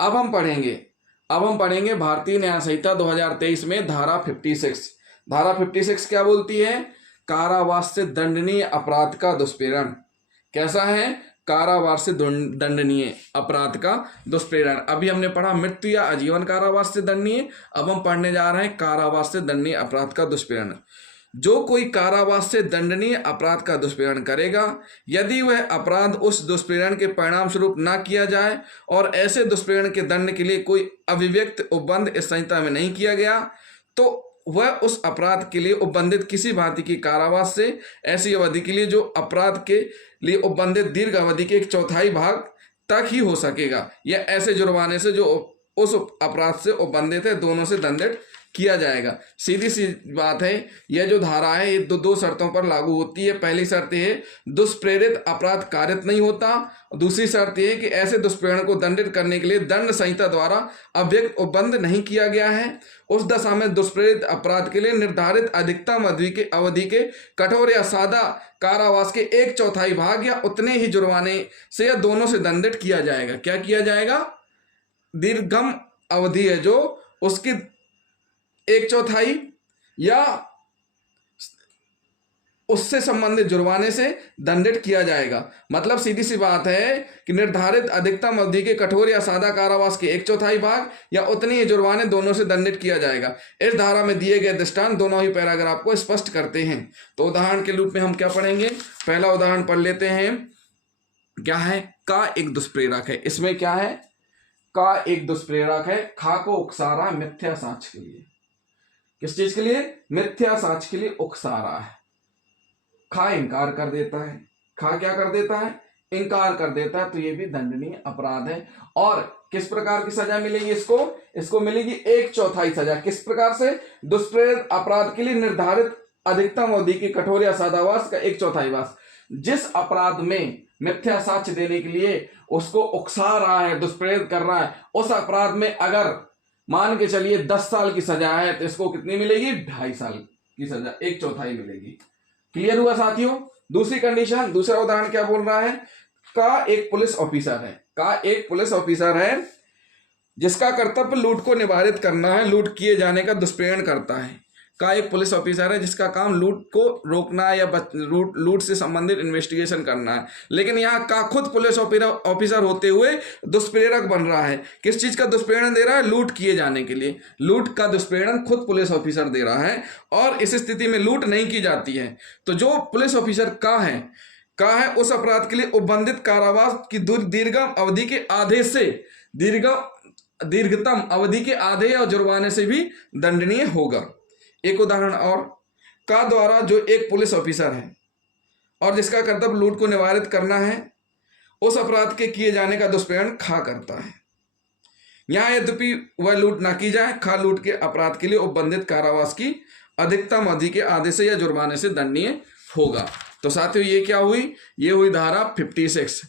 अब हम पढ़ेंगे भारतीय न्याय संहिता 2023 में धारा 56। धारा 56 क्या बोलती है? कारावास से दंडनीय अपराध का दुष्प्रेरण। कैसा है? कारावास से दंडनीय अपराध का दुष्प्रेरण। अभी हमने पढ़ा मृत्यु या आजीवन कारावास से दंडनीय, अब हम पढ़ने जा रहे हैं कारावास से दंडनीय अपराध का दुष्प्रेरण। जो कोई कारावास से दंडनीय अपराध का दुष्प्रेरण करेगा, यदि वह अपराध उस दुष्प्रेरण के परिणाम स्वरूप न किया जाए और ऐसे दुष्प्रेरण के दंड के लिए कोई अभिव्यक्त उपबंध इस संहिता में नहीं किया गया, तो वह उस अपराध के लिए उपबंधित किसी भांति की कारावास से ऐसी अवधि के लिए जो अपराध के लिए उपबंधित दीर्घ अवधि के 1/4 भाग तक ही हो सकेगा, या ऐसे जुर्माने से जो उस अपराध से उपबंधित है दोनों से दंडित किया जाएगा। सीधी सी बात है, यह जो धारा है ये दो शर्तों पर लागू होती है। पहली शर्त है दुष्प्रेरित अपराध कारित नहीं होता, दूसरी शर्त यह है कि ऐसे दुष्प्रेरण को दंडित करने के लिए दंड संहिता द्वारा अव्यक्त उपबंध नहीं किया गया है। उस दशा में दुष्प्रेरित अपराध के लिए निर्धारित अधिकतम अवधि के कठोर या सादा कारावास के 1/4 भाग या उतने ही जुर्माने से या दोनों से दंडित किया जाएगा। क्या किया जाएगा? दीर्घम अवधि है जो उसकी 1/4 या उससे संबंधित जुर्माने से दंडित किया जाएगा। मतलब सीधी सी बात है कि निर्धारित अधिकतम अवधि के कठोर या सादा कारावास के 1/4 भाग या उतनी ही जुर्माने दोनों से दंडित किया जाएगा। इस धारा में दिए गए दृष्टांत दोनों ही पैराग्राफ को स्पष्ट करते हैं। तो उदाहरण के रूप में हम क्या पढ़ेंगे? पहला उदाहरण पढ़ लेते हैं। क्या है? का एक दुष्प्रेरक है। इसमें क्या है? का एक दुष्प्रेरक है। खा को उकसा रहा है मिथ्या साक्ष्य के लिए। किस चीज के लिए? मिथ्या साक्ष्य के लिए उकसा रहा है। खा इनकार कर देता है। खा क्या कर देता है? इनकार कर देता है। तो ये भी दंडनीय अपराध है। और किस प्रकार की सजा मिलेगी इसको? इसको मिलेगी 1/4 सजा। किस प्रकार से? दुष्प्रेरित अपराध के लिए निर्धारित अधिकतम अवधि के कठोर या सादावास का 1/4 वास। जिस अपराध में मिथ्या साक्ष्य देने के लिए उसको उकसा रहा है, दुष्प्रेरित कर रहा है, उस अपराध में अगर मान के चलिए 10 साल की सजा है तो इसको कितनी मिलेगी? 2.5 साल की सजा, 1/4 मिलेगी। क्लियर हुआ साथियों? दूसरी कंडीशन, दूसरा उदाहरण क्या बोल रहा है? का एक पुलिस ऑफिसर है। का एक पुलिस ऑफिसर है जिसका कर्तव्य लूट को निवारित करना है, लूट किए जाने का दुष्प्रेरण करता है। का एक पुलिस ऑफिसर है जिसका काम लूट को रोकना या लूट से संबंधित इन्वेस्टिगेशन करना है, लेकिन यहाँ का खुद पुलिस ऑफिसर होते हुए दुष्प्रेरक बन रहा है। किस चीज का दुष्प्रेरण दे रहा है? लूट किए जाने के लिए। लूट का दुष्प्रेरण खुद पुलिस ऑफिसर दे रहा है और इस स्थिति में लूट नहीं की जाती है। तो जो पुलिस ऑफिसर का है उस अपराध के लिए उपबंधित कारावास की दीर्घतम अवधि के आधे से दीर्घतम अवधि के आधे और जुर्माने से भी दंडनीय होगा। एक उदाहरण और, का द्वारा जो एक पुलिस ऑफिसर है और जिसका कर्तव्य लूट को निवारित करना है, उस अपराध के किए जाने का दुष्प्रेरण खा करता है। यहां यद्यपि वह लूट ना की जाए, खा लूट के अपराध के लिए उपबंधित कारावास की अधिकतम अवधि के आधे से या जुर्माने से दंडनीय होगा। तो साथियों ये क्या हुई? ये हुई धारा 56।